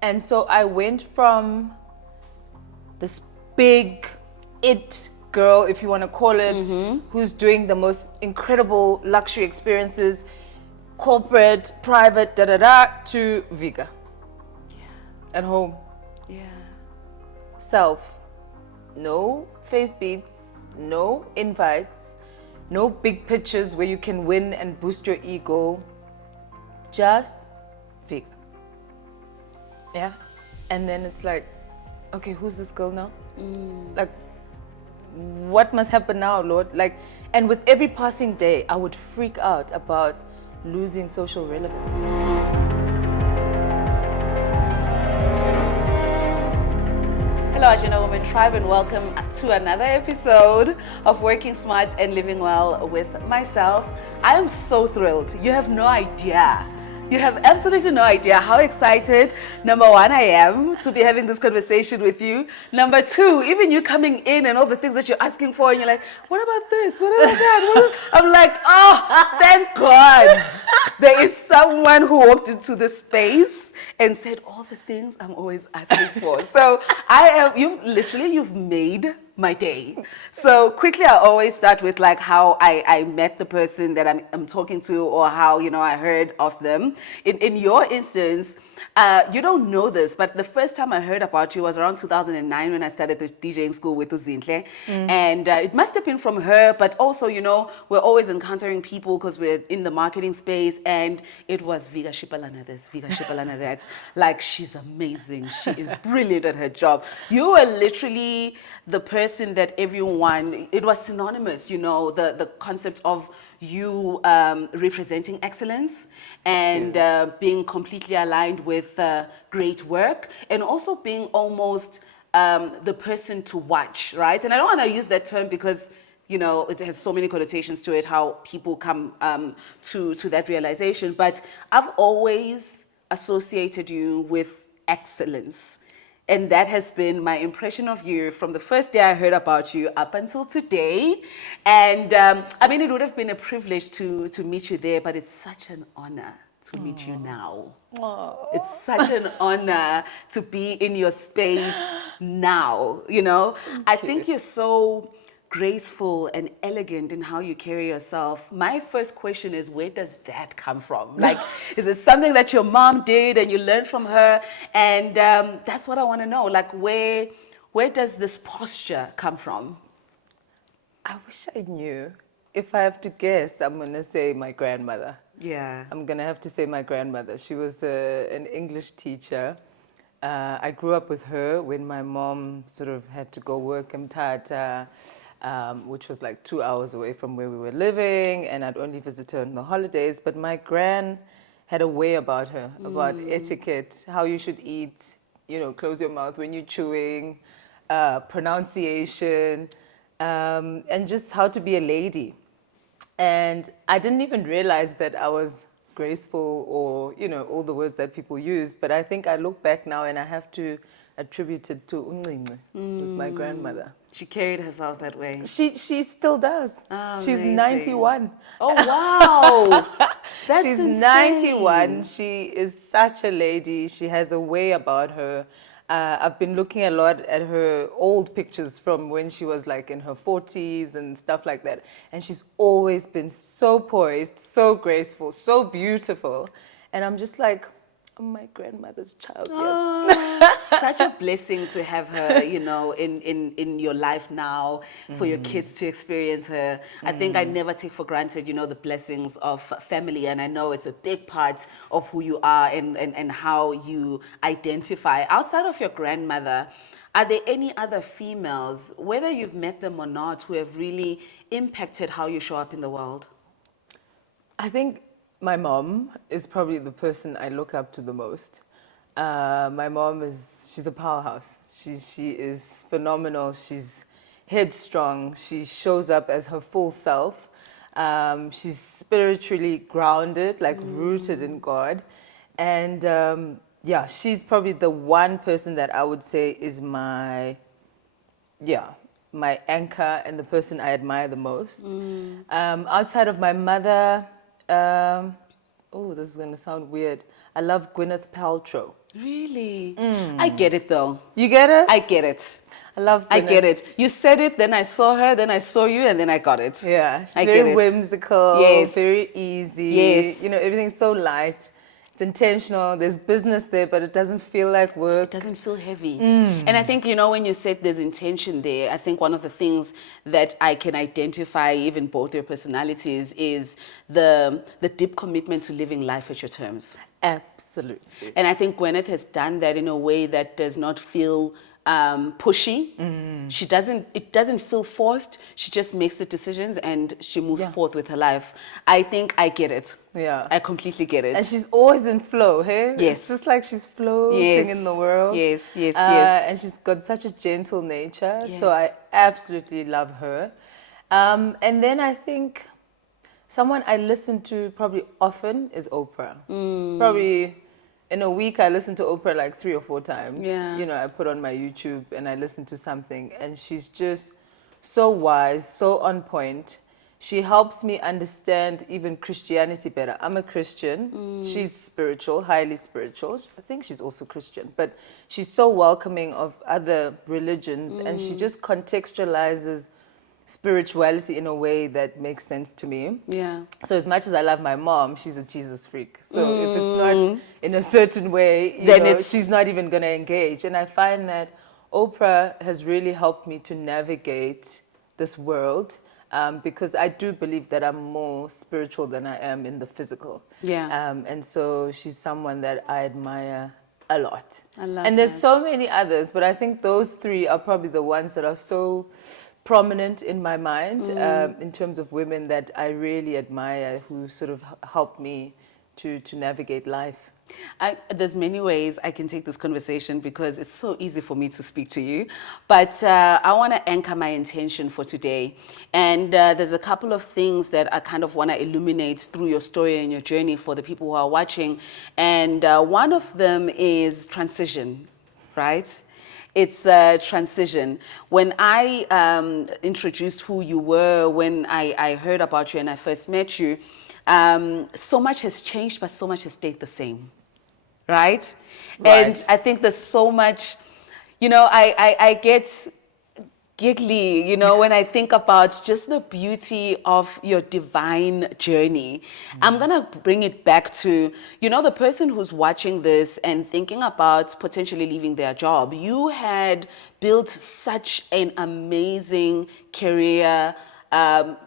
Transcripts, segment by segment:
And so I went from this big it girl, if you want to call it, who's doing the most incredible luxury experiences, corporate, private, da da da, to Vika. At home. Yeah. Self. No face beats, no invites, no big pictures where you can win and boost your ego. Just Vika. Yeah. And then it's like, okay, who's this girl now? Like, what must happen now, Lord? Like, and with every passing day, I would freak out about losing social relevance. Hello, Agenda Women Tribe, and welcome to another episode of Working Smart and Living Well with myself. I am so thrilled. You have no idea. You have absolutely no idea how excited, number one, I am to be having this conversation with you. Number two, even you coming in and all the things that you're asking for, and you're like, what about this? What about that? I'm like, oh, thank God. There is someone who walked into this space and said all the things I'm always asking for. So you've made my day. So quickly, I always start with like how I met the person that I'm talking to, or how, I heard of them. In your instance, you don't know this, but the first time I heard about you was around 2009 when I started the DJing school with Uzinhle. And it must have been from her, but also, we're always encountering people because we're in the marketing space, and it was Vika Shipalana this, Vika Shipalana that. Like, she's amazing. She is brilliant at her job. You were literally the person that everyone, it was synonymous, the concept of you representing excellence and being completely aligned with great work, and also being almost the person to watch, right? And I don't want to use that term because it has so many connotations to it, how people come to that realization. But I've always associated you with excellence. And that has been my impression of you from the first day I heard about you up until today. And it would have been a privilege to meet you there, but it's such an honor to meet you now. Aww. It's such an honor to be in your space now, I think you're so graceful and elegant in how you carry yourself. My first question is, where does that come from? Like, is it something that your mom did and you learned from her? And that's what I want to know. Like, where does this posture come from? I wish I knew. If I have to guess, I'm going to say my grandmother. Yeah. I'm going to have to say my grandmother. She was an English teacher. I grew up with her when my mom sort of had to go work in Mthatha, which was like 2 hours away from where we were living, and I'd only visit her on the holidays. But my gran had a way about her, about etiquette, how you should eat, close your mouth when you're chewing, pronunciation, and just how to be a lady. And I didn't even realize that I was graceful or, all the words that people use. But I think I look back now and I have to attribute it to Uncimci, who's my grandmother. She carried herself that way. She still does. Oh, She's amazing. 91. Oh, wow. That's She's insane. 91. She is such a lady. She has a way about her. I've been looking a lot at her old pictures from when she was like in her 40s and stuff like that. And she's always been so poised, so graceful, so beautiful. And I'm just like, I'm my grandmother's child, yes. Such a blessing to have her, in your life now, for your kids to experience her. I think I never take for granted, the blessings of family. And I know it's a big part of who you are and how you identify. Outside of your grandmother, are there any other females, whether you've met them or not, who have really impacted how you show up in the world? I think my mom is probably the person I look up to the most. My mom she's a powerhouse. She is phenomenal. She's headstrong. She shows up as her full self. She's spiritually grounded, like rooted in God. And she's probably the one person that I would say is my anchor and the person I admire the most. Outside of my mother, this is going to sound weird. I love Gwyneth Paltrow. Really? I get it though. You get it? I get it. I love Gwyneth. I get it. You said it, then I saw her, then I saw you, and then I got it. Yeah, she's I very get it. whimsical, Yes. very easy. Yes. You know, everything's so light. It's intentional. There's business there, but it doesn't feel like work. It doesn't feel heavy. And I think, you know, when you said there's intention there, I think one of the things that I can identify, even both your personalities, is the deep commitment to living life at your terms. Absolutely. And I think Gwyneth has done that in a way that does not feel pushy. It doesn't feel forced. She just makes the decisions and she moves forth with her life. I think I get it. Yeah. I completely get it. And she's always in flow, hey? Yes. It's just like she's floating in the world. Yes. And she's got such a gentle nature. Yes. So I absolutely love her. And then I think someone I listen to probably often is Oprah. Probably in a week, I listen to Oprah like 3 or 4 times. Yeah. You know, I put on my YouTube and I listen to something, and she's just so wise, so on point. She helps me understand even Christianity better. I'm a Christian. She's spiritual, highly spiritual. I think she's also Christian, but she's so welcoming of other religions, and she just contextualizes spirituality in a way that makes sense to me. Yeah. So as much as I love my mom, she's a Jesus freak. So if it's not in a certain way, she's not even going to engage. And I find that Oprah has really helped me to navigate this world because I do believe that I'm more spiritual than I am in the physical. Yeah. And so she's someone that I admire a lot. I love And there's that. so many others, but I think those 3 are probably the ones that are so prominent in my mind in terms of women that I really admire, who sort of help me to navigate life. There's many ways I can take this conversation because it's so easy for me to speak to you. But I want to anchor my intention for today. And there's a couple of things that I kind of want to illuminate through your story and your journey for the people who are watching. And one of them is transition, right? It's a transition. When I introduced who you were, when I heard about you and I first met you, so much has changed, but so much has stayed the same, right? And I think there's so much, you know, I get giggly, you know, when I think about just the beauty of your divine journey. I'm going to bring it back to, you know, the person who's watching this and thinking about potentially leaving their job. You had built such an amazing career.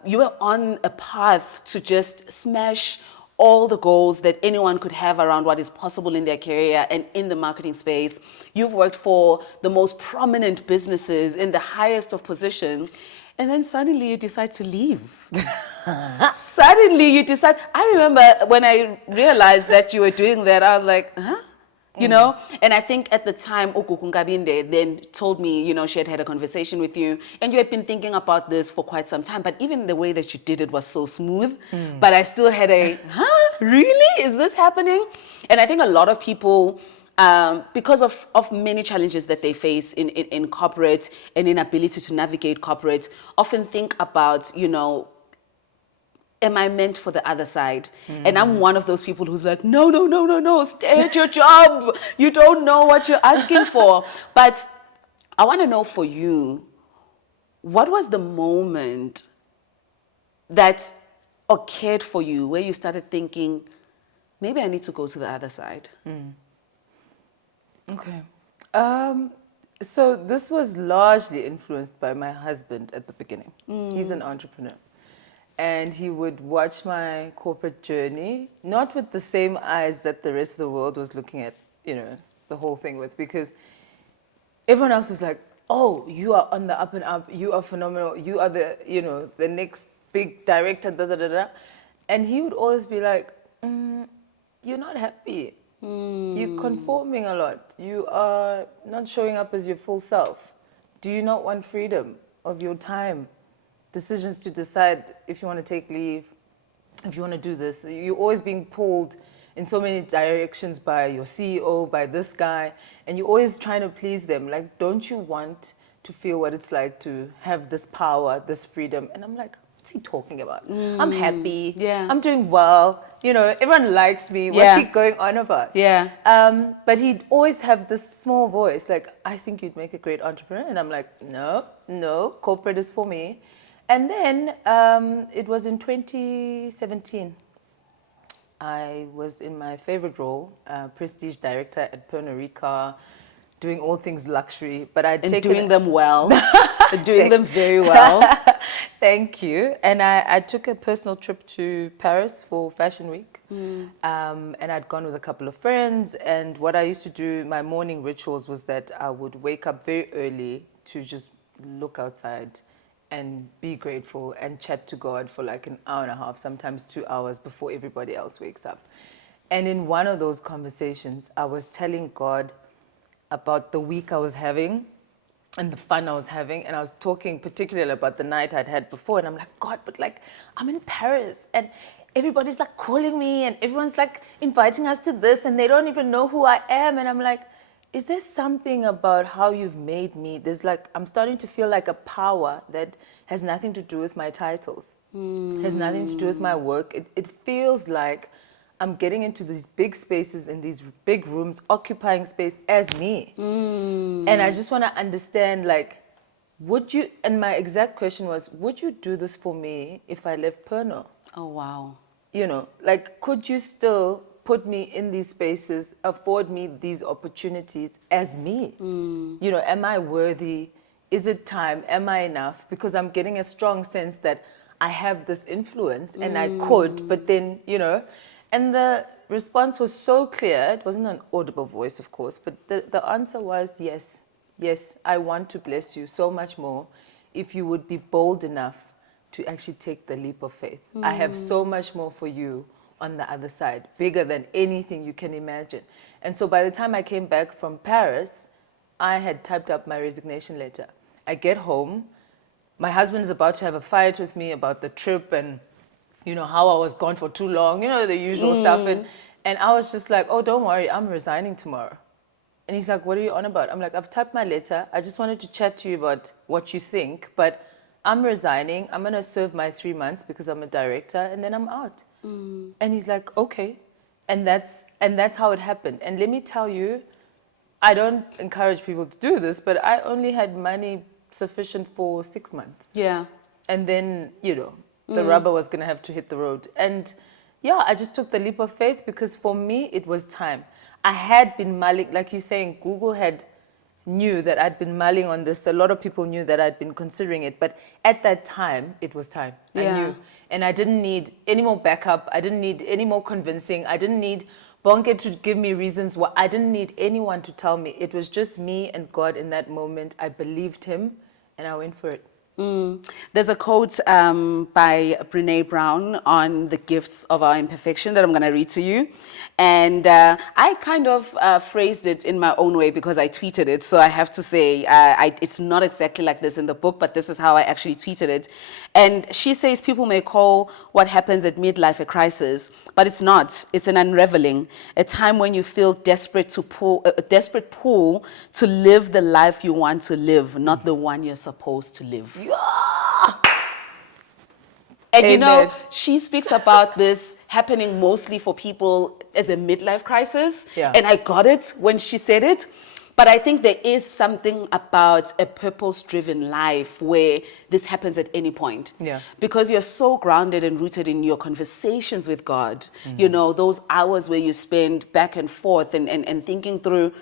You were on a path to just smash all the goals that anyone could have around what is possible in their career and in the marketing space. You've worked for the most prominent businesses in the highest of positions, and then suddenly you decide to leave. Suddenly you decide. I remember when I realized that you were doing that, I was like, huh? You know, and I think at the time, Okukungabinde then told me, you know, she had a conversation with you and you had been thinking about this for quite some time, but even the way that you did it was so smooth. But I still had a, huh, really? Is this happening? And I think a lot of people, because of many challenges that they face in corporate and inability to navigate corporate, often think about, you know, am I meant for the other side? And I'm one of those people who's like, no, stay at your job. You don't know what you're asking for. But I want to know for you, what was the moment that occurred for you where you started thinking, maybe I need to go to the other side? Okay. So this was largely influenced by my husband at the beginning. He's an entrepreneur. And he would watch my corporate journey, not with the same eyes that the rest of the world was looking at, you know, the whole thing with, because everyone else was like, oh, you are on the up and up, you are phenomenal, you are the, you know, the next big director, da da da da. And he would always be like, you're not happy. You're conforming a lot. You are not showing up as your full self. Do you not want freedom of your time? Decisions to decide if you want to take leave, if you want to do this. You're always being pulled in so many directions by your CEO, by this guy, and you're always trying to please them. Like, don't you want to feel what it's like to have this power, this freedom? And I'm like, what's he talking about? I'm happy. Yeah. I'm doing well. You know, everyone likes me. What's Yeah. he going on about? Yeah. But he'd always have this small voice, like, I think you'd make a great entrepreneur. And I'm like, no, corporate is for me. And then it was in 2017. I was in my favorite role, prestige director at Pernod Ricard, doing all things luxury. But I'd And taken doing them well. Doing them very well. Thank you. And I took a personal trip to Paris for Fashion Week. And I'd gone with a couple of friends. And what I used to do, my morning rituals was that I would wake up very early to just look outside and be grateful and chat to God for like an hour and a half, sometimes 2 hours before everybody else wakes up. And in one of those conversations, I was telling God about the week I was having and the fun I was having. And I was talking particularly about the night I'd had before. And I'm like, God, but like, I'm in Paris and everybody's like calling me and everyone's like inviting us to this and they don't even know who I am. And I'm like, is there something about how you've made me? There's like, I'm starting to feel like a power that has nothing to do with my titles, has nothing to do with my work. It feels like I'm getting into these big spaces in these big rooms, occupying space as me. And I just want to understand, like, would you, and my exact question was, would you do this for me if I left Pernod? Oh, wow. You know, like, could you still put me in these spaces, afford me these opportunities as me? You know, am I worthy? Is it time? Am I enough? Because I'm getting a strong sense that I have this influence and I could, but then, you know, and the response was so clear. It wasn't an audible voice, of course, but the answer was yes. Yes, I want to bless you so much more if you would be bold enough to actually take the leap of faith. I have so much more for you on the other side, bigger than anything you can imagine. And so by the time I came back from Paris, I had typed up my resignation letter. I get home, my husband is about to have a fight with me about the trip and, you know, how I was gone for too long, you know, the usual stuff. And I was just like, oh, don't worry, I'm resigning tomorrow. And he's like, what are you on about? I'm like, I've typed my letter. I just wanted to chat to you about what you think, but I'm resigning. I'm going to serve my 3 months because I'm a director and then I'm out. And he's like, okay. And that's how it happened. And let me tell you, I don't encourage people to do this, but I only had money sufficient for 6 months. Yeah. And then, you know, the rubber was going to have to hit the road. And yeah, I just took the leap of faith because for me, it was time. I had been mulling, like you're saying, Google knew that I'd been mulling on this. A lot of people knew that I'd been considering it. But at that time, it was time. Yeah. I knew. And I didn't need any more backup. I didn't need any more convincing. I didn't need Bonke to give me reasons why. I didn't need anyone to tell me. It was just me and God in that moment. I believed him and I went for it. There's a quote by Brene Brown on the gifts of our imperfection that I'm going to read to you. And I kind of phrased it in my own way because I tweeted it. So I have to say it's not exactly like this in the book, but this is how I actually tweeted it. And she says people may call what happens at midlife a crisis, but it's not. It's an unraveling, a time when you feel desperate pull to live the life you want to live, not the one you're supposed to live. And you know, she speaks about this happening mostly for people as a midlife crisis. Yeah. And I got it when she said it. But I think there is something about a purpose-driven life where this happens at any point. Yeah. Because you're so grounded and rooted in your conversations with God. You know, those hours where you spend back and forth and thinking through,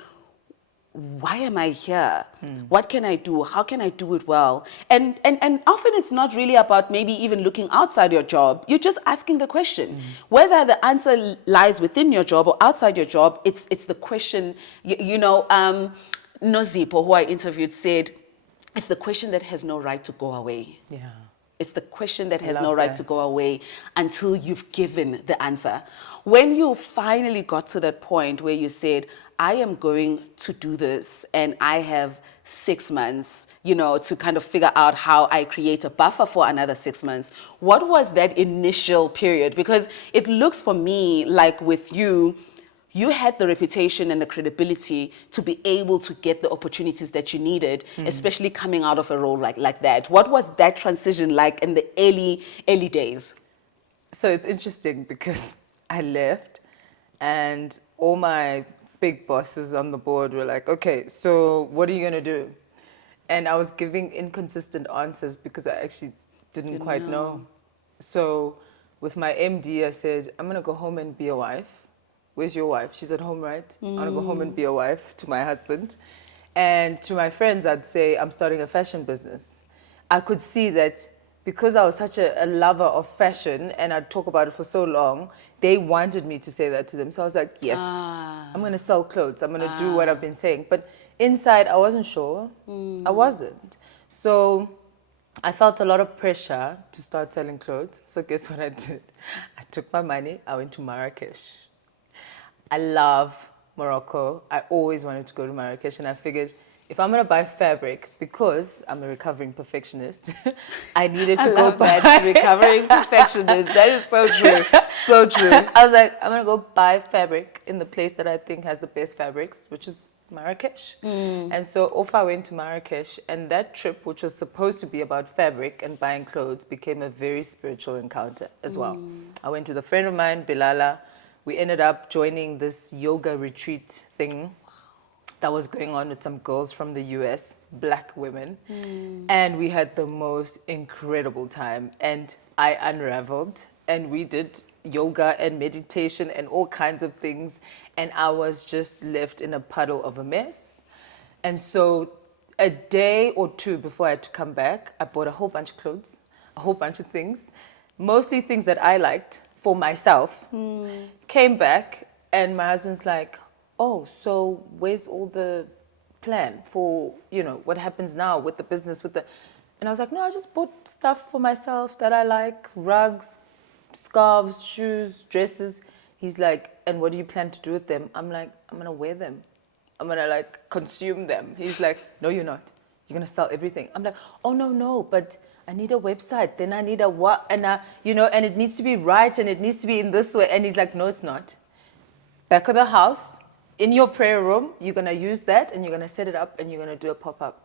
why am I here? What can I do? How can I do it well? And often it's not really about maybe even looking outside your job. You're just asking the question. Whether the answer lies within your job or outside your job, it's the question. Nozipo, who I interviewed, said, it's the question that has no right to go away. Yeah. It's the question that has no right to go away until you've given the answer. When you finally got to that point where you said, I am going to do this and I have 6 months, you know, to kind of figure out how I create a buffer for another 6 months. What was that initial period? Because it looks for me like with you, you had the reputation and the credibility to be able to get the opportunities that you needed, especially coming out of a role like that. What was that transition like in the early days? So it's interesting because I left and all my big bosses on the board were like, okay, so what are you going to do? And I was giving inconsistent answers because I actually didn't quite know. So with my MD, I said, I'm going to go home and be a wife. Where's your wife? She's at home, right? I want to go home and be a wife to my husband. And to my friends, I'd say, I'm starting a fashion business. I could see that because I was such a lover of fashion and I'd talk about it for so long, they wanted me to say that to them. So I was like, yes, I'm going to sell clothes. I'm going to do what I've been saying. But inside, I wasn't sure. I wasn't. So I felt a lot of pressure to start selling clothes. So guess what I did? I took my money. I went to Marrakesh. I love Morocco. I always wanted to go to Marrakesh, and I figured if I'm going to buy fabric, because I'm a recovering perfectionist, I needed to go buy that. Recovering perfectionist. That is so true. So true. I was like, I'm going to go buy fabric in the place that I think has the best fabrics, which is Marrakesh. And so off I went to Marrakesh, and that trip, which was supposed to be about fabric and buying clothes, became a very spiritual encounter as well. I went with a friend of mine, Bilala. We ended up joining this yoga retreat thing that was going on with some girls from the US, black women. And we had the most incredible time. And I unraveled, and we did yoga and meditation and all kinds of things. And I was just left in a puddle of a mess. And so a day or two before I had to come back, I bought a whole bunch of clothes, a whole bunch of things, mostly things that I liked for myself. Came back, and my husband's like, oh, so where's all the plan for, what happens now with the business, and I was like, no, I just bought stuff for myself that I like, rugs, scarves, shoes, dresses. He's like, and what do you plan to do with them? I'm like, I'm going to wear them. I'm going to consume them. He's like, no, you're not. You're going to sell everything. I'm like, oh, no, but I need a website. Then I need a what? And, and it needs to be right, and it needs to be in this way. And he's like, no, it's not. Back of the house, in your prayer room, you're going to use that, and you're going to set it up, and you're going to do a pop-up.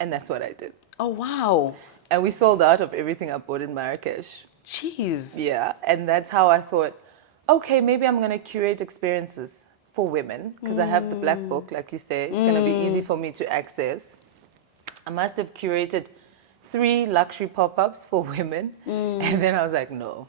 And that's what I did. Oh, wow. And we sold out of everything I bought in Marrakesh. Jeez. Yeah, and that's how I thought, okay, maybe I'm going to curate experiences for women, because I have the black book, like you say. It's going to be easy for me to access. I must have curated 3 luxury pop-ups for women. And then I was like, no,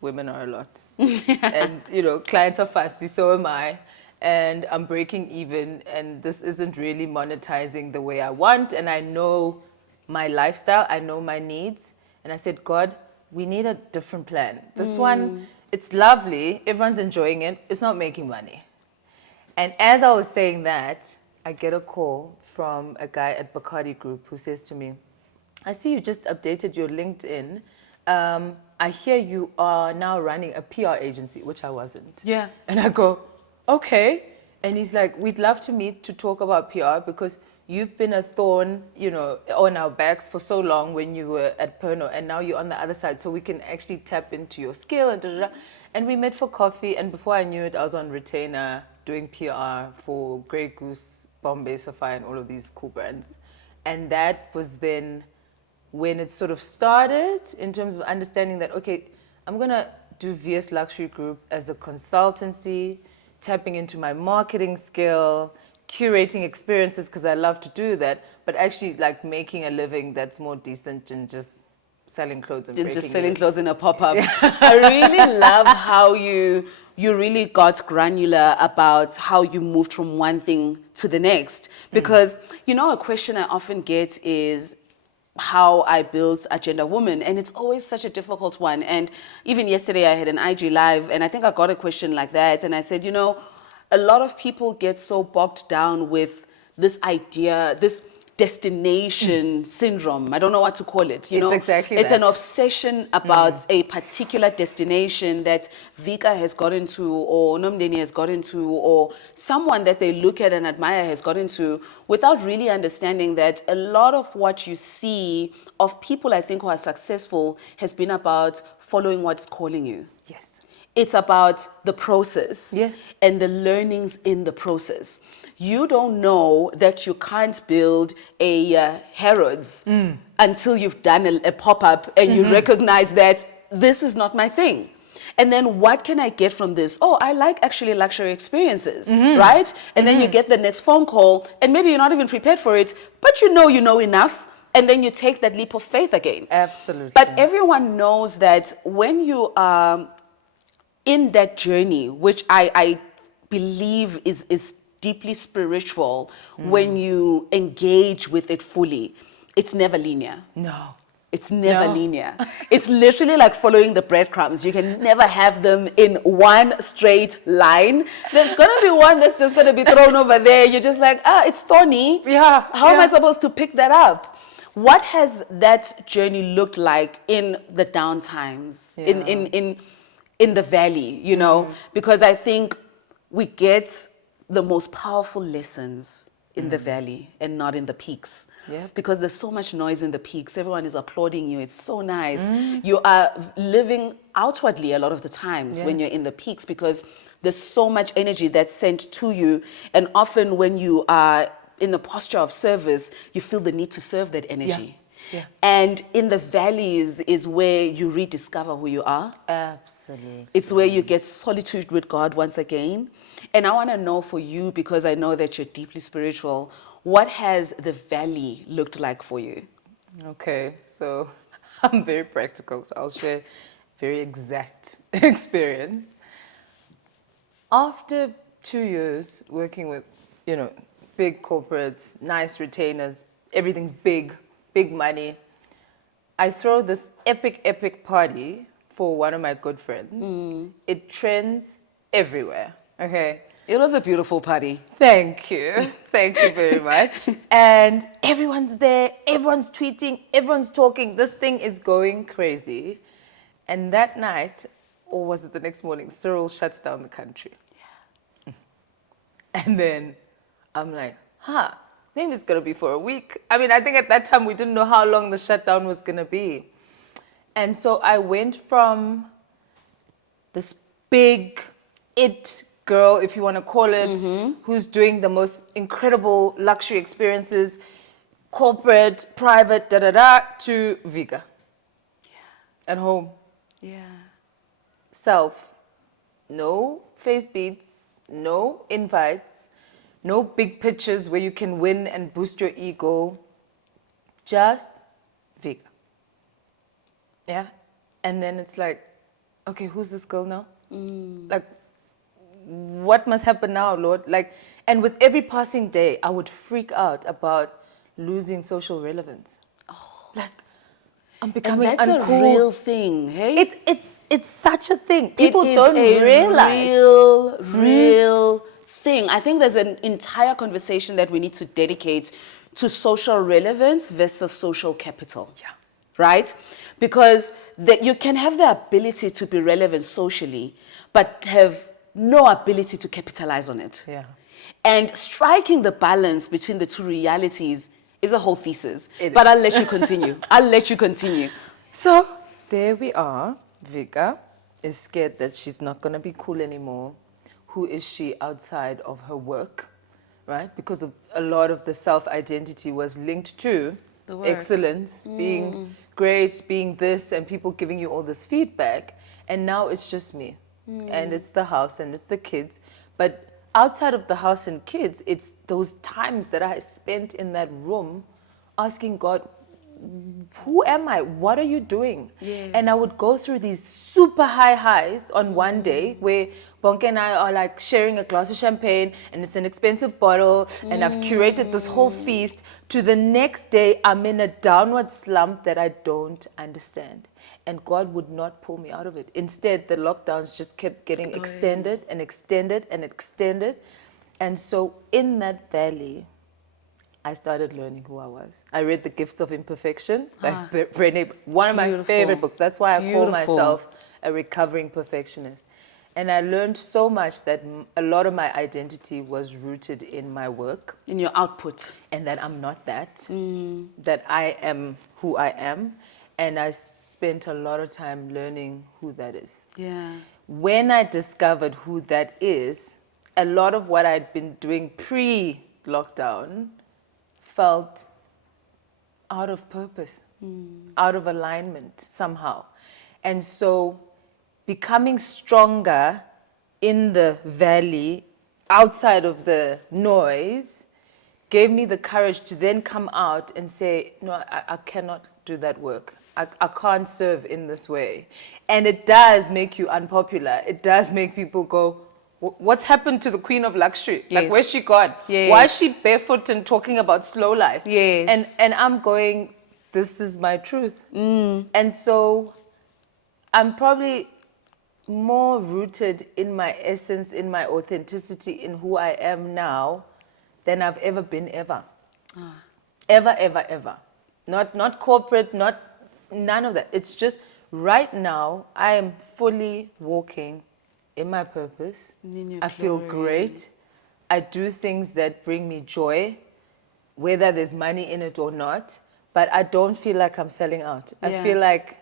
women are a lot. And, clients are fussy, so am I. And I'm breaking even, and this isn't really monetizing the way I want. And I know my lifestyle, I know my needs. And I said, God, we need a different plan. This one, it's lovely, everyone's enjoying it, it's not making money. And as I was saying that, I get a call from a guy at Bacardi Group who says to me, I see you just updated your LinkedIn. I hear you are now running a PR agency, which I wasn't. Yeah. And I go, okay. And he's like, we'd love to meet to talk about PR because you've been a thorn, on our backs for so long when you were at Pernod, and now you're on the other side, so we can actually tap into your skill and da-da-da. And we met for coffee, and before I knew it, I was on retainer doing PR for Grey Goose, Bombay Sapphire, and all of these cool brands. And that was then when it sort of started in terms of understanding that, okay, I'm going to do VS Luxury Group as a consultancy, tapping into my marketing skill, curating experiences because I love to do that, but actually making a living that's more decent than just selling clothes and just selling clothes in a pop-up. Yeah. I really love how you really got granular about how you moved from one thing to the next, because a question I often get is how I built Agenda Woman, and it's always such a difficult one. And even yesterday I had an IG live, and I think I got a question like that, and I said, a lot of people get so bogged down with this idea, this destination syndrome. I don't know what to call it. It's exactly it's that. an obsession about a particular destination that Vika has got into, or Nomdeni has got into, or someone that they look at and admire has got into, without really understanding that a lot of what you see of people, I think, who are successful has been about following what's calling you. Yes. it's about the process. Yes. And the learnings in the process. You don't know that you can't build a Harrods until you've done a pop-up and you recognize that this is not my thing. And then what can I get from this? Oh, I like actually luxury experiences, right? And then you get the next phone call and maybe you're not even prepared for it, but you know enough. And then you take that leap of faith again. Absolutely. But everyone knows that when you are in that journey, which I believe is deeply spiritual, when you engage with it fully, it's never linear. No. It's never No. linear. It's literally like following the breadcrumbs. You can never have them in one straight line. There's going to be one that's just going to be thrown over there. You're just like, it's thorny. Yeah. How am I supposed to pick that up? What has that journey looked like in the down times, in the valley, you know? Because I think we get the most powerful lessons in the valley and not in the peaks. Yeah. Because there's so much noise in the peaks. Everyone is applauding you. It's so nice. You are living outwardly a lot of the times when you're in the peaks because there's so much energy that's sent to you. And often when you are in the posture of service, you feel the need to serve that energy. Yeah. And in the valleys is where you rediscover who you are. Absolutely. It's where you get solitude with God once again. And I want to know for you, because I know that you're deeply spiritual, what has the valley looked like for you? Okay, so I'm very practical, so I'll share very exact experience. After 2 years working with, big corporates, nice retainers, everything's big money, I throw this epic party for one of my good friends. It trends everywhere, okay? It was a beautiful party. Thank you. Thank you very much. And everyone's there, everyone's tweeting, everyone's talking. This thing is going crazy. And that night, or was it the next morning, Cyril shuts down the country. Yeah. And then I'm like, maybe it's going to be for a week. I mean, I think at that time we didn't know how long the shutdown was going to be. And so I went from this big girl, if you want to call it, who's doing the most incredible luxury experiences, corporate, private, to Vika. At home. Yeah. Self. No face beats, no invites, no big pictures where you can win and boost your ego. Just Vika. Yeah. And then it's like, okay, who's this girl now? Like, what must happen now, Lord? Like, and with every passing day, I would freak out about losing social relevance. Like, I'm becoming And that's uncool. a real thing, hey? It's such a thing. People It is don't a realize. real thing. I think there's an entire conversation that we need to dedicate to social relevance versus social capital. Yeah. Right? Because you can have the ability to be relevant socially, but have no ability to capitalize on it. Yeah. And striking the balance between the two realities is a whole thesis. It But is. I'll let you continue. So there we are. Vika is scared that she's not going to be cool anymore. Who is she outside of her work, right? Because of a lot of the self-identity was linked to The work. excellence, being great, being this, and people giving you all this feedback. And now it's just me. And it's the house and it's the kids. But outside of the house and kids, it's those times that I spent in that room asking God, who am I? What are you doing? Yes. And I would go through these super high highs on one day where Bonke and I are like sharing a glass of champagne and it's an expensive bottle and I've curated this whole feast, to the next day I'm in a downward slump that I don't understand. And God would not pull me out of it. Instead, the lockdowns just kept getting extended and extended and extended. And so in that valley, I started learning who I was. I read The Gifts of Imperfection, like Brené, one of my Beautiful. favorite books. That's why I call Beautiful. myself a recovering perfectionist. And I learned so much that a lot of my identity was rooted in my work. In your output. And that I'm not that, that I am who I am. And I spent a lot of time learning who that is. Yeah. when I discovered who that is, a lot of what I'd been doing pre-lockdown felt out of purpose, out of alignment somehow. And so becoming stronger in the valley, outside of the noise, gave me the courage to then come out and say, no, I cannot do that work. I can't serve in this way. And it does make you unpopular. It does make people go, what's happened to the queen of luxury? Yes. Like, where's she gone? Yes. Why is she barefoot and talking about slow life? Yes. And I'm going, this is my truth. And so I'm probably more rooted in my essence, in my authenticity, in who I am now than I've ever been ever. Ever. Not corporate, none of that. It's just right now I am fully walking in my purpose. In your I feel glory. great. I do things that bring me joy, whether there's money in it or not. But I don't feel like I'm selling out. I Yeah. feel like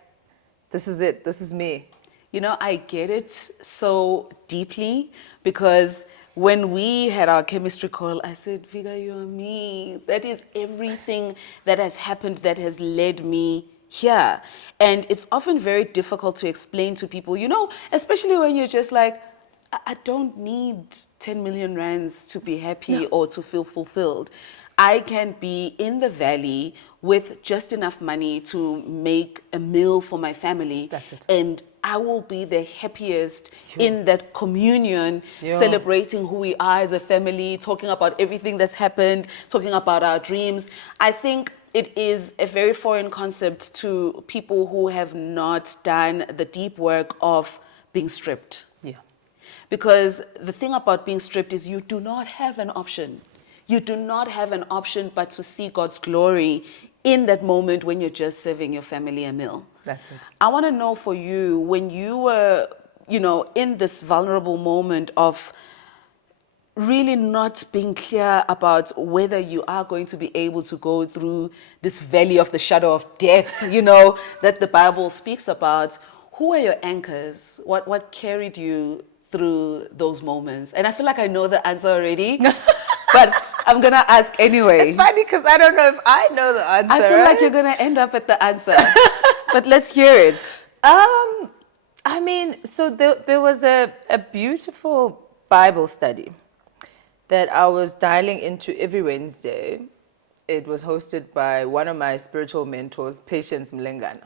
this is it. This is me. You know, I get it so deeply because when we had our chemistry call, I said, Vika, you are me. That is everything that has happened that has led me here. And it's often very difficult to explain to people, you know, especially when you're just like, I don't need 10 million rands to be happy or to feel fulfilled. I can be in the valley with just enough money to make a meal for my family. That's it. And I will be the happiest in that communion, Yeah. celebrating who we are as a family, talking about everything that's happened, talking about our dreams. I think it is a very foreign concept to people who have not done the deep work of being stripped. Yeah. Because the thing about being stripped is you do not have an option. You do not have an option but to see God's glory in that moment when you're just serving your family a meal. That's it. I want to know for you, when you were, you know, in this vulnerable moment of really not being clear about whether you are going to be able to go through this valley of the shadow of death, you know, that the Bible speaks about, who are your anchors? What carried you through those moments? And I feel like I know the answer already, but I'm going to ask anyway. It's funny because I don't know if I know the answer. I feel like you're going to end up at the answer, but let's hear it. I mean, so there was a beautiful Bible study that I was dialing into every Wednesday. It was hosted by one of my spiritual mentors, Patience Mlengana.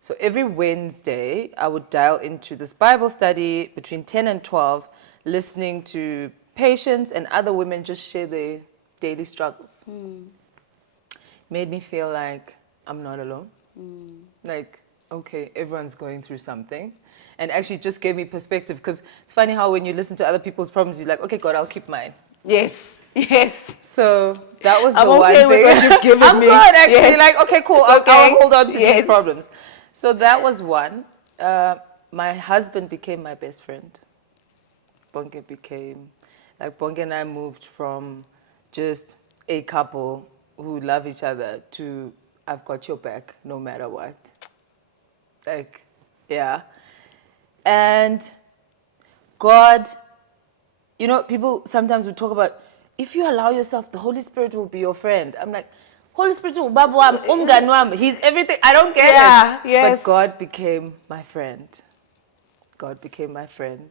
So every Wednesday, I would dial into this Bible study between 10 and 12, listening to Patience and other women just share their daily struggles. Made me feel like I'm not alone. Like, okay, everyone's going through something. And actually just gave me perspective, because it's funny how when you listen to other people's problems, you're like, okay, God, I'll keep mine. Yes. So that was the I'm one okay thing. with what you've given I'm me. good, actually. Yes. Like, okay, cool. It's okay. I'll hold on to Yes. these problems. So that was one. My husband became my best friend. Bonke and I moved from just a couple who love each other to I've got your back no matter what. Like, yeah. And God, you know, people sometimes would talk about, if you allow yourself, the Holy Spirit will be your friend. I'm like, Holy Spirit, he's everything. I don't get it. Yes. But God became my friend. God became my friend.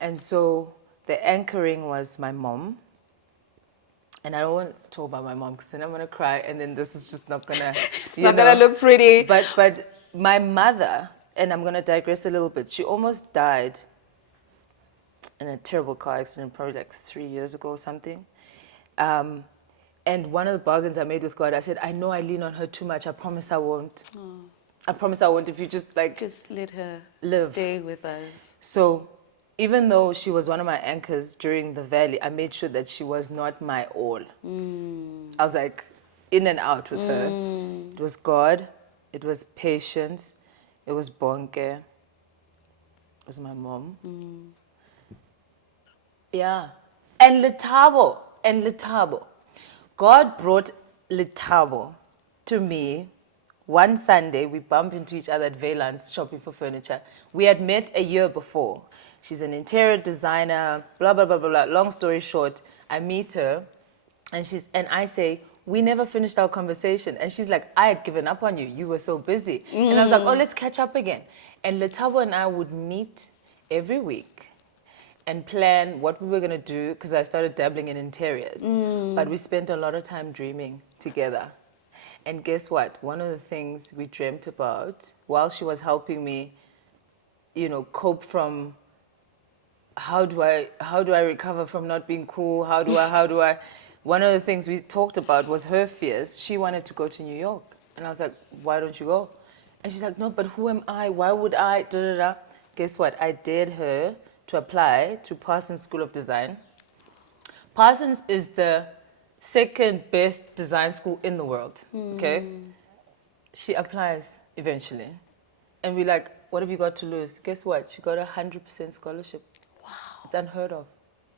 And so the anchoring was my mom. And I don't want to talk about my mom because then I'm going to cry and then this is just not going to, It's not going to look pretty. But my mother, and I'm going to digress a little bit, she almost died in a terrible car accident, probably like 3 years ago or something. And one of the bargains I made with God, I said, I know I lean on her too much. I promise I won't. I promise I won't if you just like... Just let her live. Stay with us. So even though she was one of my anchors during the valley, I made sure that she was not my all. I was like in and out with her. It was God. It was patience. It was Bonke. It was my mom. Yeah. And Letabo. God brought Letabo to me One Sunday, we bump into each other at Veylands shopping for furniture. We had met a year before. She's an interior designer, blah, blah, blah, blah, blah. Long story short, I meet her and I say, we never finished our conversation. And she's like, I had given up on you. You were so busy. And I was like, oh, let's catch up again. And Letabo and I would meet every week and plan what we were going to do, because I started dabbling in interiors. But we spent a lot of time dreaming together. And guess what? One of the things we dreamt about while she was helping me, cope from how do I recover from not being cool? How do I? One of the things we talked about was her fears. She wanted to go to New York. And I was like, why don't you go? And she's like, no, but who am I? Why would I? Da, da, da. Guess what? I dared her to apply to Parsons School of Design. Parsons is the second best design school in the world, okay? She applies eventually. And we're like, what have you got to lose? Guess what? She got a 100% scholarship. Wow. It's unheard of.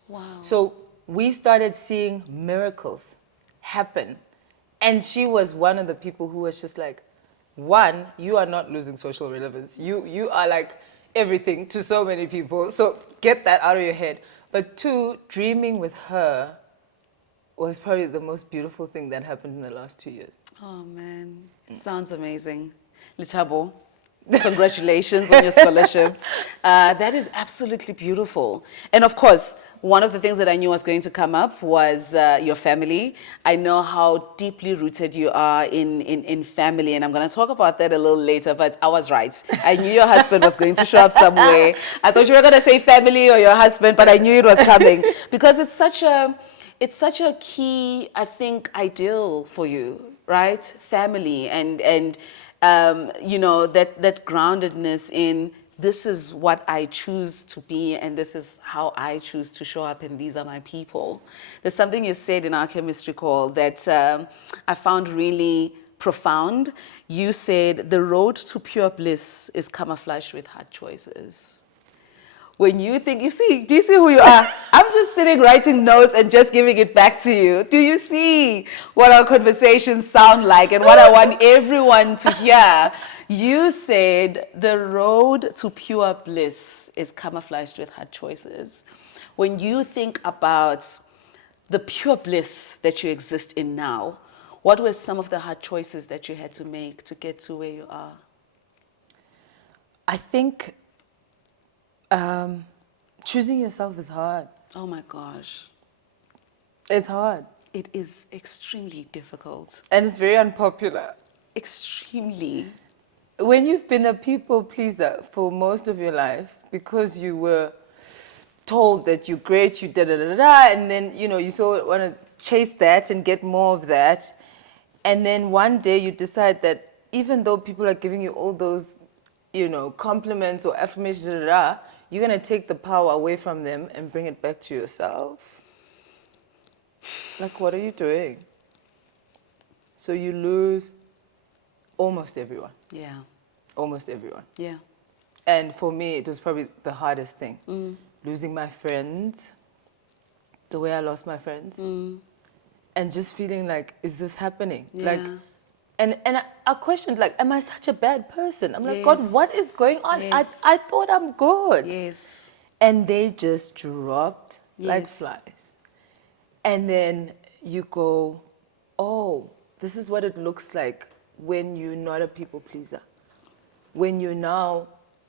Wow. So we started seeing miracles happen. And she was one of the people who was just like, one, you are not losing social relevance. You are like everything to so many people. So get that out of your head. But two, dreaming with her was probably the most beautiful thing that happened in the last 2 years. Oh, man. It sounds amazing. Letabo, congratulations on your scholarship. That is absolutely beautiful. And of course, one of the things that I knew was going to come up was your family. I know how deeply rooted you are in family, and I'm going to talk about that a little later, but I was right. I knew your husband was going to show up somewhere. I thought you were going to say family or your husband, but I knew it was coming because it's such a key, I think, ideal for you, right? Family and that groundedness in this is what I choose to be and this is how I choose to show up and these are my people. There's something you said in our chemistry call that I found really profound. You said the road to pure bliss is camouflaged with hard choices. When you think, do you see who you are? I'm just sitting writing notes and just giving it back to you. Do you see what our conversations sound like and what I want everyone to hear? You said the road to pure bliss is camouflaged with hard choices. When you think about the pure bliss that you exist in now, what were some of the hard choices that you had to make to get to where you are? I think choosing yourself is hard. Oh my gosh. It's hard. It is extremely difficult. And it's very unpopular. Extremely. When you've been a people pleaser for most of your life because you were told that you're great, you da-da-da-da, and then, you so want to chase that and get more of that. And then one day you decide that even though people are giving you all those, compliments or affirmations, da-da-da, you're going to take the power away from them and bring it back to yourself. Like, what are you doing? So you lose almost everyone. Yeah. Almost everyone. Yeah. And for me, it was probably the hardest thing. Losing my friends, the way I lost my friends. And just feeling like, is this happening? Yeah. Like, and I questioned, like, am I such a bad person? I'm like, God, what is going on? Yes. I thought I'm good. Yes. And they just dropped like Yes. flies. And then you go, oh, this is what it looks like when you're not a people pleaser. When you're now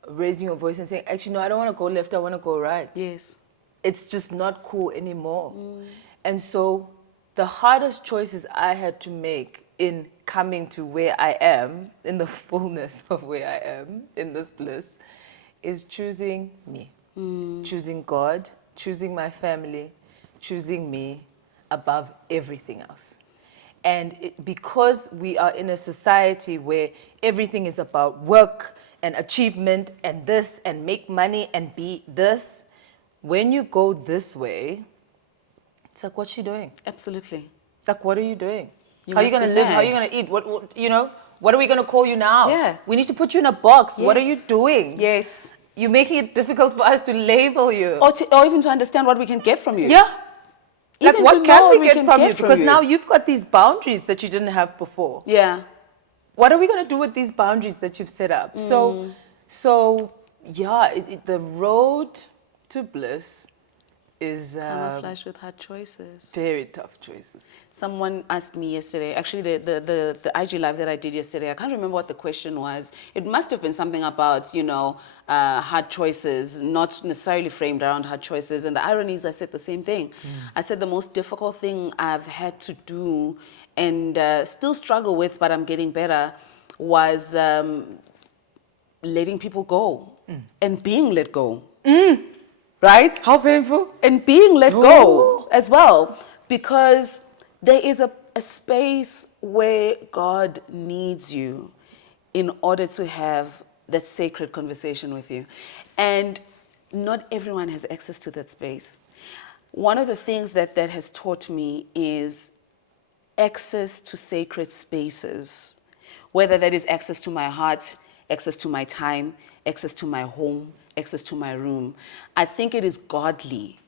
raising your voice and saying, actually, no, I don't want to go left, I want to go right. Yes. It's just not cool anymore. And so the hardest choices I had to make in coming to where I am, in the fullness of where I am, in this bliss, is choosing me. Choosing God, choosing my family, choosing me above everything else. And because we are in a society where everything is about work and achievement and this and make money and be this, when you go this way, it's like, what's she doing? Absolutely. Like, what are you doing? You How are you must going to be live? How are you mad. going to eat? What are we going to call you now? Yeah. We need to put you in a box. What are you Yes. doing? Yes. You're making it difficult for us to label you. Or even to understand what we can get from you. Yeah. Like, Even what to know can what we get from you? get Because now you've got these boundaries that you didn't have before. Yeah. what are we going to do with these boundaries that you've set up? So yeah, the road to bliss is Camouflage with hard choices. very tough choices. Someone asked me yesterday, actually the IG live that I did yesterday, I can't remember what the question was. It must have been something about, hard choices, not necessarily framed around hard choices. And the irony is I said the same thing. I said the most difficult thing I've had to do and still struggle with, but I'm getting better, was letting people go and being let go. Right? How painful? And being let go as well, because there is a space where God needs you in order to have that sacred conversation with you. And not everyone has access to that space. One of the things that has taught me is access to sacred spaces, whether that is access to my heart, access to my time, access to my home, access to my room. I think it is godly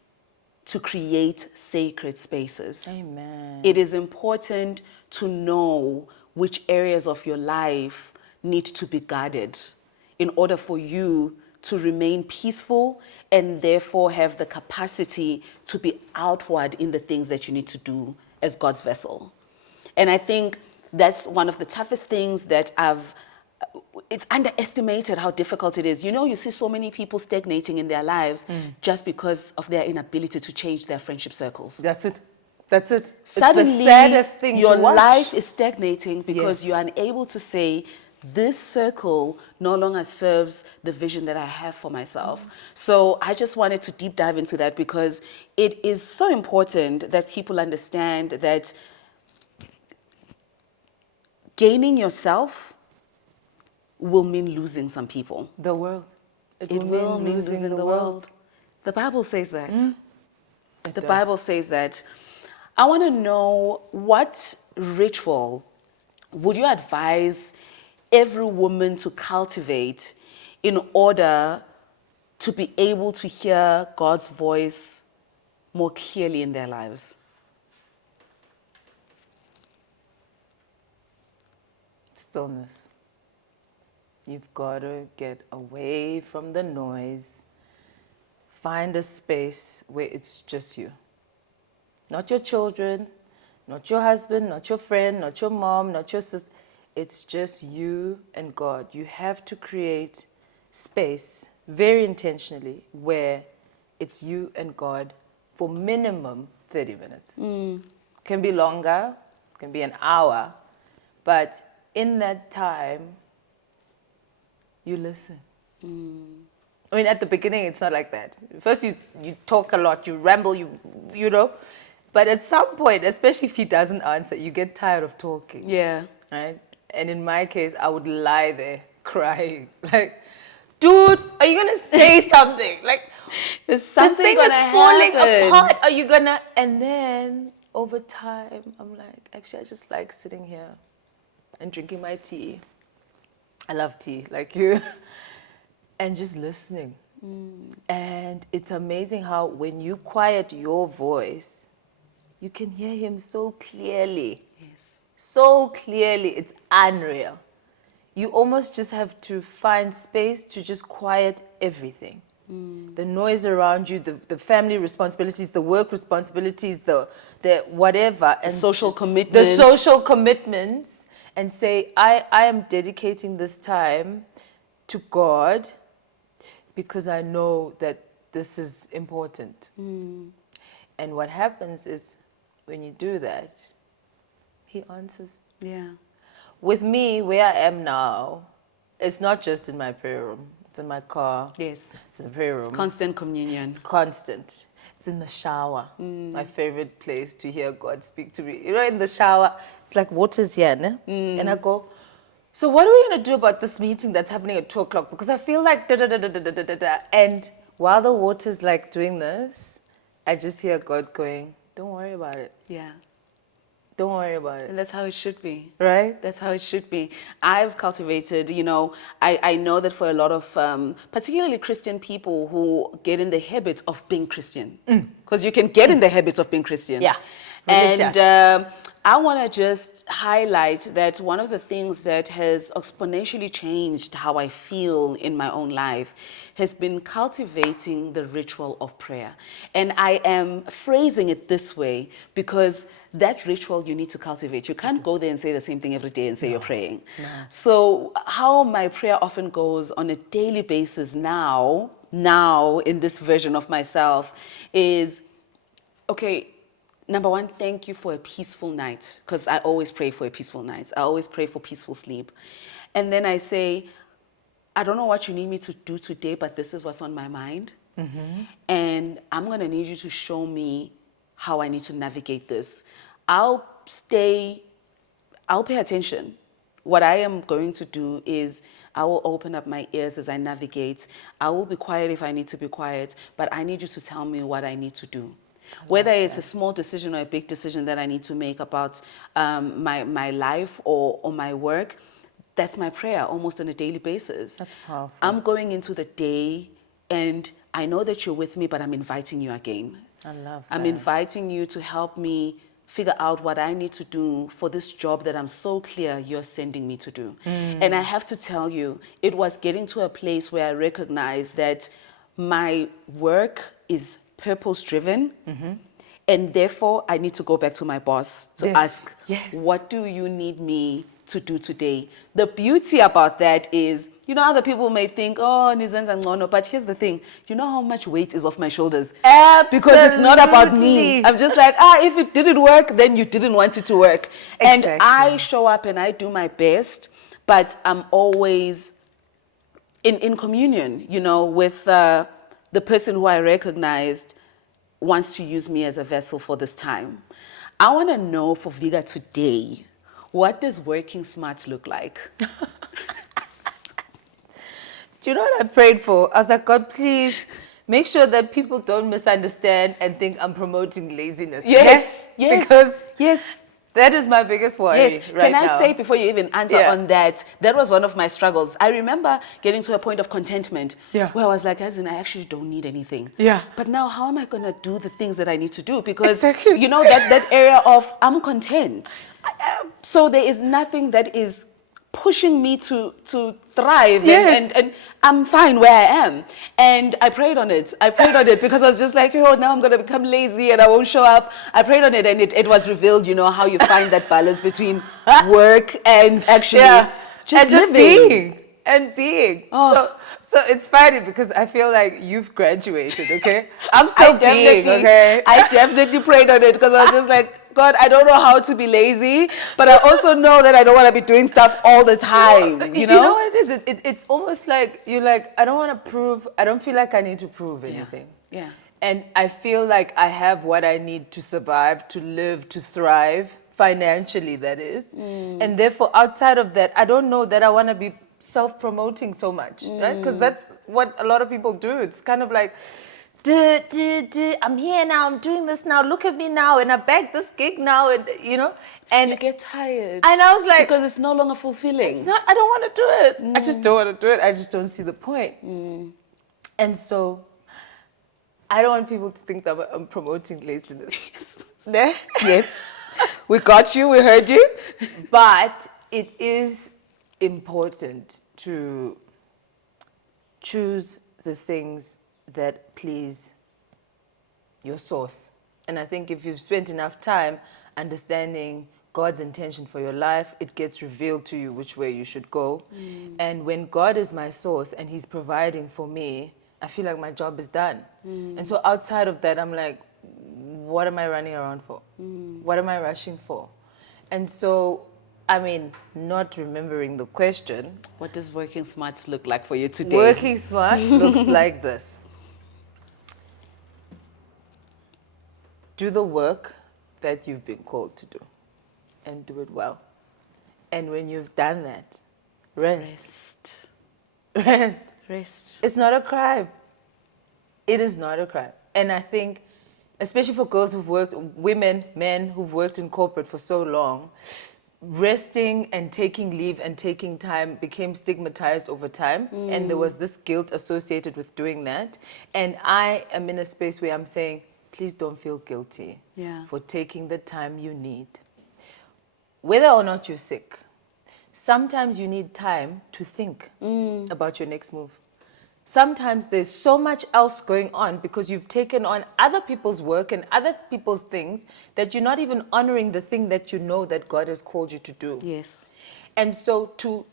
to create sacred spaces. Amen. It is important to know which areas of your life need to be guarded in order for you to remain peaceful and therefore have the capacity to be outward in the things that you need to do as God's vessel. And I think that's one of the toughest things that it's underestimated how difficult it is. You see so many people stagnating in their lives just because of their inability to change their friendship circles. That's it. Suddenly, it's Suddenly, the saddest thing your to watch. life is stagnating because Yes. you're unable to say, this circle no longer serves the vision that I have for myself. So I just wanted to deep dive into that because it is so important that people understand that gaining yourself will mean losing some people. The world. It will mean losing the world. The Bible says that. The Bible says that. I want to know, what ritual would you advise every woman to cultivate in order to be able to hear God's voice more clearly in their lives? Stillness. You've got to get away from the noise. Find a space where it's just you. Not your children, not your husband, not your friend, not your mom, not your sister. It's just you and God. You have to create space very intentionally where it's you and God for minimum 30 minutes. Can be longer, can be an hour, but in that time, you listen. I mean, at the beginning, it's not like that. First, you talk a lot, you ramble, you know. But at some point, especially if he doesn't answer, you get tired of talking. Yeah. Right? And in my case, I would lie there crying. Like, dude, are you going to say something? Like, Is something this thing gonna is falling happen? apart. Are you going to? And then, over time, I'm like, actually, I just like sitting here and drinking my tea. I love tea, like you. And just listening. And it's amazing how when you quiet your voice, you can hear him so clearly. Yes. So clearly, it's unreal. You almost just have to find space to just quiet everything. The noise around you, the family responsibilities, the work responsibilities, the whatever. And social just commitments. The social commitments. And say, I am dedicating this time to God because I know that this is important. And what happens is when you do that, he answers. Yeah. With me, where I am now, it's not just in my prayer room. It's in my car. Yes. It's in the prayer room. Constant communion. It's constant. It's in the shower. My favorite place to hear God speak to me. You know, in the shower, it's like water's here, ne? And I go, so what are we going to do about this meeting that's happening at 2 o'clock? Because I feel like da-da-da-da-da-da-da. And while the water's like doing this, I just hear God going, don't worry about it. Yeah. Don't worry about it. And that's how it should be. Right? That's how it should be. I've cultivated, I know that for a lot of, particularly Christian people who get in the habit of being Christian. Because you can get in the habit of being Christian. Yeah. And I want to just highlight that one of the things that has exponentially changed how I feel in my own life has been cultivating the ritual of prayer. And I am phrasing it this way because that ritual you need to cultivate. You can't go there and say the same thing every day and say you're praying. No. So how my prayer often goes on a daily basis now in this version of myself is, okay, number one, thank you for a peaceful night, because I always pray for a peaceful night. I always pray for peaceful sleep. And then I say, I don't know what you need me to do today, but this is what's on my mind. And I'm going to need you to show me how I need to navigate this. I'll pay attention. What I am going to do is I will open up my ears as I navigate. I will be quiet if I need to be quiet, but I need you to tell me what I need to do. Whether it's a small decision or a big decision that I need to make about my life or my work, that's my prayer almost on a daily basis. That's powerful. I'm going into the day and I know that you're with me, but I'm inviting you again. I love that. I'm inviting you to help me figure out what I need to do for this job that I'm so clear you're sending me to do. And I have to tell you, it was getting to a place where I recognized that my work is purpose-driven, and therefore I need to go back to my boss to ask, what do you need me to do today? The beauty about that is, you know, other people may think, oh, Nizenza Ngono, but here's the thing, you know how much weight is off my shoulders? Absolutely. Because it's not about me. I'm just like, if it didn't work, then you didn't want it to work. Exactly. And I show up and I do my best, but I'm always in communion, you know, with the person who I recognized wants to use me as a vessel for this time. I want to know for Vika today, what does working smart look like? Do you know what I prayed for? I was like, God, please make sure that people don't misunderstand and think I'm promoting laziness. Yes. Because yes. that is my biggest worry. Yes. Right Can I now. say before you even answer on that was one of my struggles. I remember getting to a point of contentment where I was like, as in, I actually don't need anything. Yeah. But now how am I going to do the things that I need to do? Because, Exactly. you know, that area of I'm content. I am. So there is nothing that is pushing me to thrive, Yes. and I'm fine where I am. And I prayed on it. Because I was just like, oh, now I'm going to become lazy and I won't show up. I prayed on it and it was revealed, you know, how you find that balance between work and actually just living. being. Oh. So it's funny because I feel like you've graduated, okay? I'm still being, okay? I definitely prayed on it because I was just like, God, I don't know how to be lazy, but I also know that I don't want to be doing stuff all the time, you know? You know what it is? It's almost like you're like, I don't feel like I need to prove anything. Yeah. And I feel like I have what I need to survive, to live, to thrive, financially, that is. And therefore, outside of that, I don't know that I want to be self-promoting so much, right? Because that's what a lot of people do. It's kind of like, I'm here now, I'm doing this now, look at me now, and I bagged this gig now, and you know, and you get tired. And I was like, because it's no longer fulfilling. It's not, I don't want to do it. I just don't want to do it. I just don't see the point. And so I don't want people to think that I'm promoting laziness. Yes. We got you, we heard you. But it is important to choose the things that please your source. And I think if you've spent enough time understanding God's intention for your life, it gets revealed to you which way you should go. And when God is my source and He's providing for me, I feel like my job is done. And so outside of that, I'm like, what am I running around for? What am I rushing for? And so, I mean, not remembering the question. What does working smart look like for you today? Working smart looks like this. Do the work that you've been called to do and do it well. And when you've done that, rest. Rest. It's not a crime. It is not a crime. And I think, especially for girls who've worked, women, men who've worked in corporate for so long, resting and taking leave and taking time became stigmatized over time. And there was this guilt associated with doing that. And I am in a space where I'm saying, please don't feel guilty for taking the time you need, whether or not you're sick, sometimes you need time to think about your next move. Sometimes there's so much else going on because you've taken on other people's work and other people's things that you're not even honoring the thing that you know that God has called you to do. Yes. And so to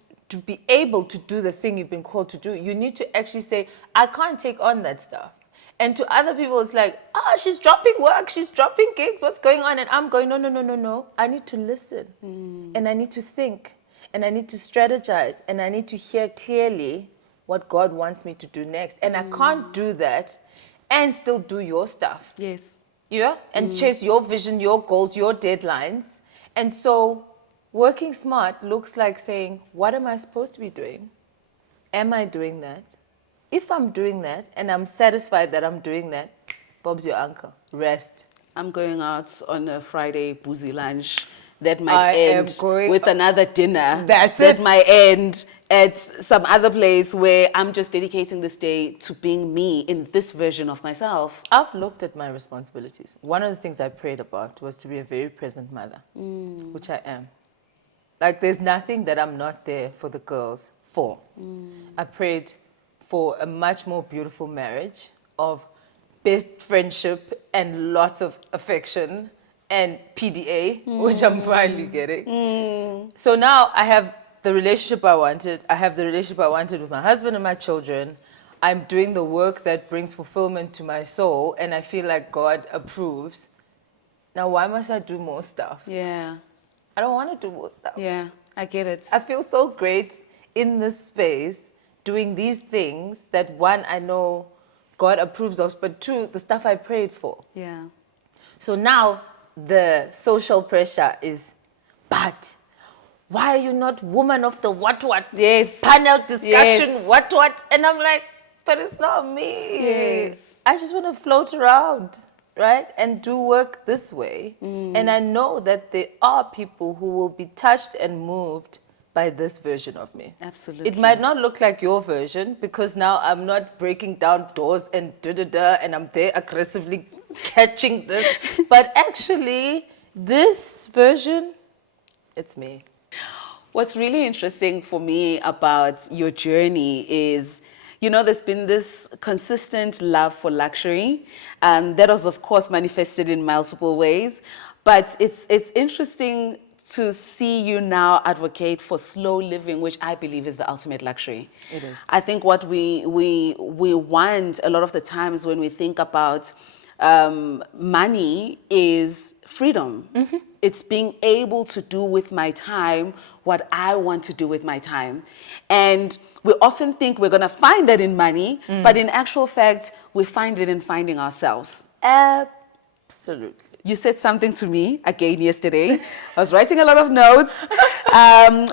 be able to do the thing you've been called to do, you need to actually say, I can't take on that stuff. And to other people, it's like, she's dropping work, she's dropping gigs, what's going on? And I'm going, no. I need to listen. And I need to think. And I need to strategize. And I need to hear clearly what God wants me to do next. And I can't do that and still do your stuff. Yes. Yeah? And chase your vision, your goals, your deadlines. And so working smart looks like saying, what am I supposed to be doing? Am I doing that? If I'm doing that and I'm satisfied that I'm doing that, Bob's your uncle. Rest. I'm going out on a Friday boozy lunch that might end with another dinner. That might end at some other place where I'm just dedicating this day to being me in this version of myself. I've looked at my responsibilities. One of the things I prayed about was to be a very present mother, which I am. Like, there's nothing that I'm not there for the girls for. I prayed for a much more beautiful marriage of best friendship and lots of affection and PDA, which I'm finally getting. So now I have the relationship I wanted. I have the relationship I wanted with my husband and my children. I'm doing the work that brings fulfillment to my soul, and I feel like God approves. Now, why must I do more stuff? Yeah. I don't want to do more stuff. Yeah, I get it. I feel so great in this space doing these things that, one, I know God approves of, but two, the stuff I prayed for. Yeah. So now the social pressure is, but why are you not woman of the what? Yes. Panel discussion, Yes. what? And I'm like, but it's not me. Yes. I just want to float around, right? And do work this way. And I know that there are people who will be touched and moved by this version of me. Absolutely. It might not look like your version because now I'm not breaking down doors and and I'm there aggressively catching this. But actually, this version, it's me. What's really interesting for me about your journey is, you know, there's been this consistent love for luxury, and that was, of course, manifested in multiple ways. But it's interesting to see you now advocate for slow living, which I believe is the ultimate luxury. It is. I think what we want a lot of the times when we think about money is freedom. It's being able to do with my time what I want to do with my time. And we often think we're going to find that in money, but in actual fact, we find it in finding ourselves. Absolutely. You said something to me again yesterday. I was writing a lot of notes.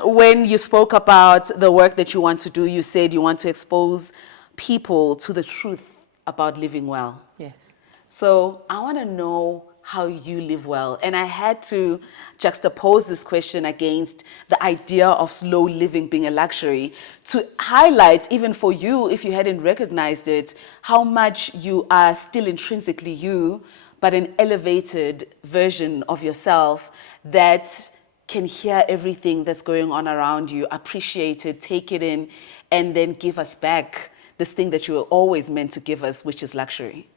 When you spoke about the work that you want to do, you said you want to expose people to the truth about living well. Yes. So I want to know how you live well. And I had to juxtapose this question against the idea of slow living being a luxury to highlight, even for you, if you hadn't recognized it, how much you are still intrinsically you, but an elevated version of yourself that can hear everything that's going on around you, appreciate it, take it in, and then give us back this thing that you were always meant to give us, which is luxury.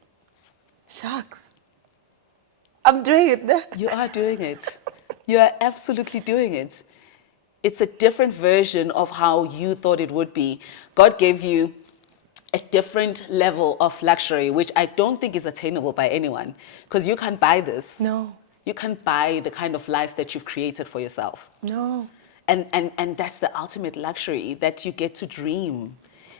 Shucks. I'm doing it now. You are doing it. You are absolutely doing it. It's a different version of how you thought it would be. God gave you a different level of luxury, which I don't think is attainable by anyone, because you can't buy this. No. You can't buy the kind of life that you've created for yourself. No. And that's the ultimate luxury, that you get to dream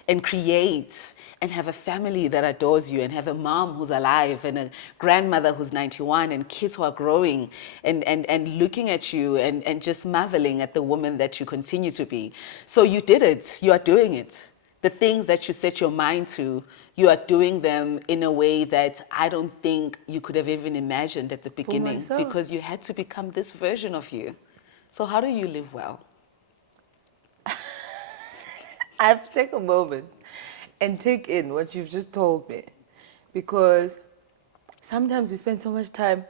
and create and have a family that adores you and have a mom who's alive and a grandmother who's 91 and kids who are growing and looking at you and just marveling at the woman that you continue to be. So you did it. You are doing it. The things that you set your mind to, you are doing them in a way that I don't think you could have even imagined at the beginning, because you had to become this version of you. So how do you live well? I have to take a moment and take in what you've just told me, because sometimes we spend so much time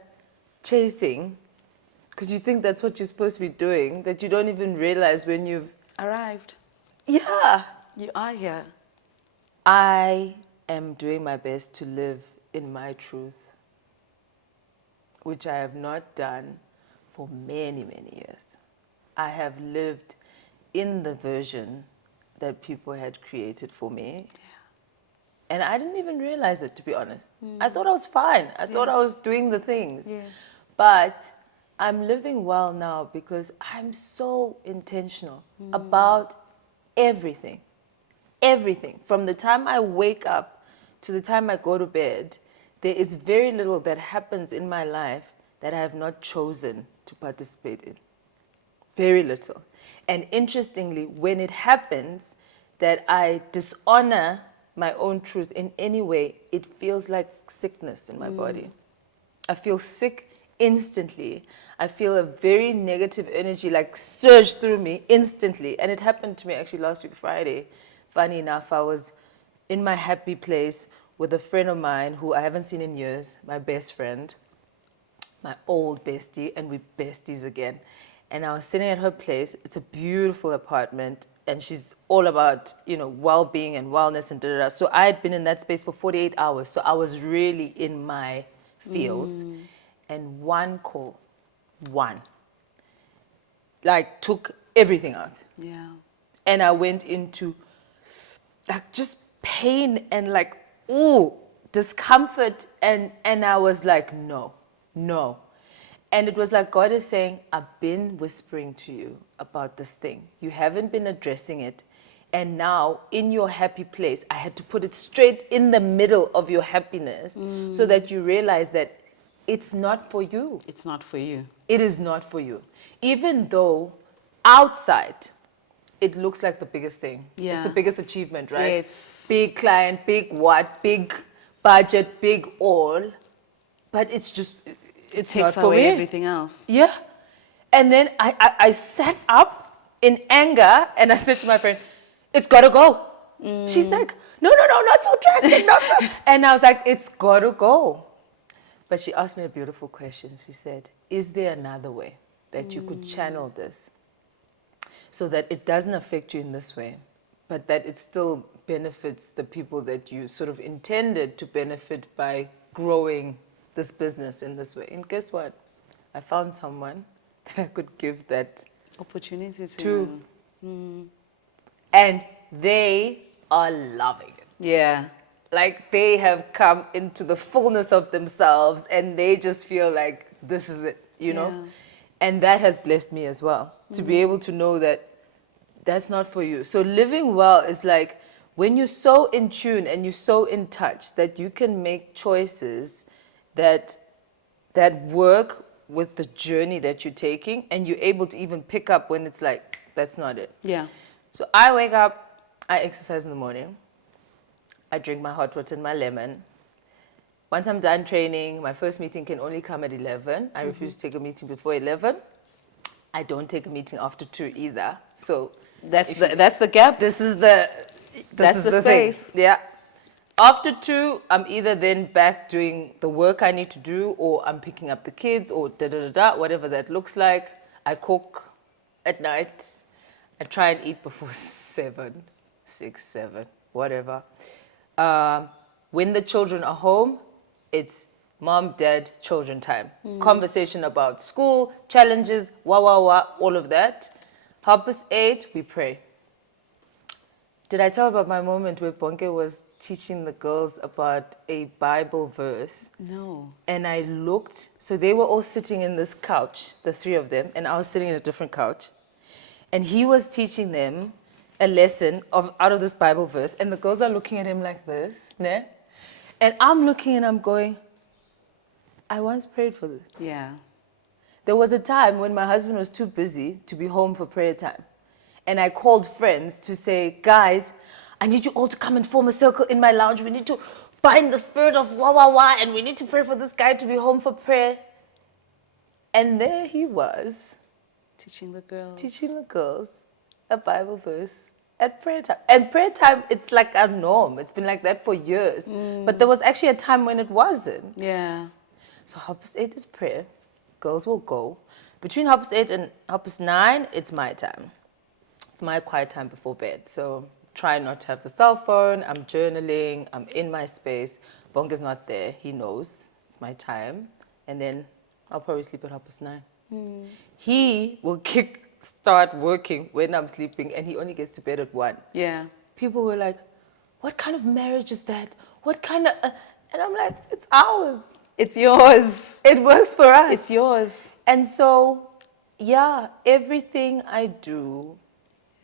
chasing Because you think that's what you're supposed to be doing, that you don't even realize when you've... Arrived. Yeah. You are here. I am doing my best to live in my truth, which I have not done for many, many years. I have lived in the version that people had created for me. And I didn't even realize it, to be honest. I thought I was fine. I thought I was doing the things. Yes. But I'm living well now because I'm so intentional about everything. Everything. From the time I wake up to the time I go to bed, there is very little that happens in my life that I have not chosen to participate in. Very little. And interestingly, when it happens that I dishonor my own truth in any way, it feels like sickness in my body. I feel sick instantly. I feel a very negative energy like surge through me instantly. And it happened to me actually last week, Friday. Funny enough, I was in my happy place with a friend of mine who I haven't seen in years, my best friend, my old bestie, and we're besties again. And I was sitting at her place. It's a beautiful apartment, and she's all about, well-being and wellness and da-da-da. So I had been in that space for 48 hours, so I was really in my feels. And one call, took everything out. Yeah. And I went into just pain and discomfort, and I was like, no. And it was like God is saying, I've been whispering to you about this thing. You haven't been addressing it. And now, in your happy place, I had to put it straight in the middle of your happiness so that you realize that it's not for you. It's not for you. It is not for you. Even though outside, it looks like the biggest thing. Yeah. It's the biggest achievement, right? Yes. Big client, big what, big budget, big all. But it's just... It's Takes not for away me. everything else. Yeah. And then I sat up in anger and I said to my friend, it's got to go. She's like, no, not so drastic, not so. And I was like, it's got to go. But she asked me a beautiful question. She said, is there another way that you could channel this so that it doesn't affect you in this way, but that it still benefits the people that you sort of intended to benefit by growing this business in this way? And guess what? I found someone that I could give that Opportunity to. And they are loving it. Yeah. Like they have come into the fullness of themselves and they just feel like this is it, Yeah. And that has blessed me as well, to be able to know that that's not for you. So living well is like when you're so in tune and you're so in touch that you can make choices that work with the journey that you're taking, and you're able to even pick up when it's like, that's not it. Yeah. So I wake up, I exercise in the morning, I drink my hot water and my lemon. Once I'm done training, my first meeting can only come at 11. I refuse to take a meeting before 11. I don't take a meeting after 2 either. So That's the gap. this is the space. thing. Yeah. After 2, I'm either then back doing the work I need to do, or I'm picking up the kids, or whatever that looks like. I cook at night. I try and eat before 7, 6, 7, whatever. When the children are home, it's mom, dad, children time. Conversation about school, challenges, all of that. 8:30, we pray. Did I tell about my moment where Bonke was teaching the girls about a Bible verse? No. And I looked, so they were all sitting in this couch, the 3 of them, and I was sitting in a different couch. And he was teaching them a lesson out of this Bible verse, and the girls are looking at him like this, ne? And I'm looking and I'm going, I once prayed for this. Yeah. There was a time when my husband was too busy to be home for prayer time. And I called friends to say, guys, I need you all to come and form a circle in my lounge. We need to bind the spirit of and we need to pray for this guy to be home for prayer. And there he was, Teaching the girls. teaching the girls a Bible verse at prayer time. And prayer time, it's like a norm. It's been like that for years. But there was actually a time when it wasn't. Yeah. So 8:30 is prayer. Girls will go. Between 8:30 and 9:30, it's my time. It's my quiet time before bed. So try not to have the cell phone. I'm journaling. I'm in my space. Bonga's not there. He knows it's my time. And then I'll probably sleep at 9:30. He will start working when I'm sleeping, and he only gets to bed at 1. Yeah. People were like, what kind of marriage is that? What kind of... And I'm like, it's ours. It's yours. It works for us. It's yours. And so, yeah, everything I do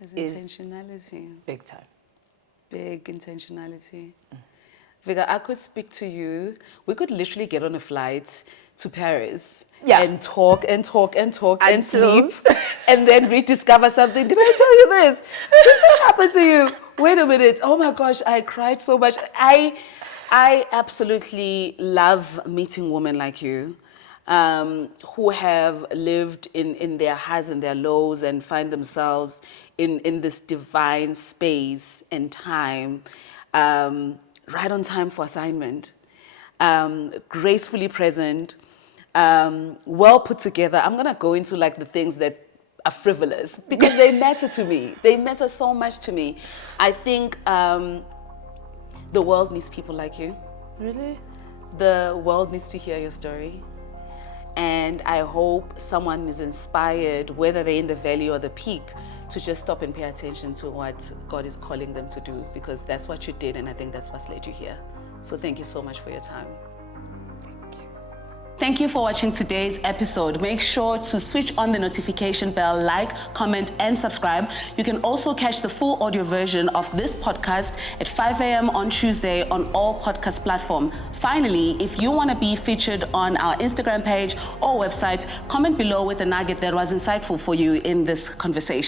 There's is intentionality. big time. Big intentionality. Vika, I could speak to you. We could literally get on a flight to Paris and talk and talk and talk and sleep and then rediscover something. Did I tell you this? Did this happen to you? Wait a minute. Oh my gosh, I cried so much. I absolutely love meeting women like you who have lived in their highs and their lows and find themselves in this divine space and time, right on time for assignment, gracefully present, well put together. I'm going to go into like the things that are frivolous because they matter to me. They matter so much to me. I think the world needs people like you. Really? The world needs to hear your story. And I hope someone is inspired, whether they're in the valley or the peak, to just stop and pay attention to what God is calling them to do, because that's what you did, and I think that's what's led you here. So thank you so much for your time. Thank you for watching today's episode. Make sure to switch on the notification bell, like, comment, and subscribe. You can also catch the full audio version of this podcast at 5 a.m. on Tuesday on all podcast platforms. Finally, if you want to be featured on our Instagram page or website, comment below with a nugget that was insightful for you in this conversation.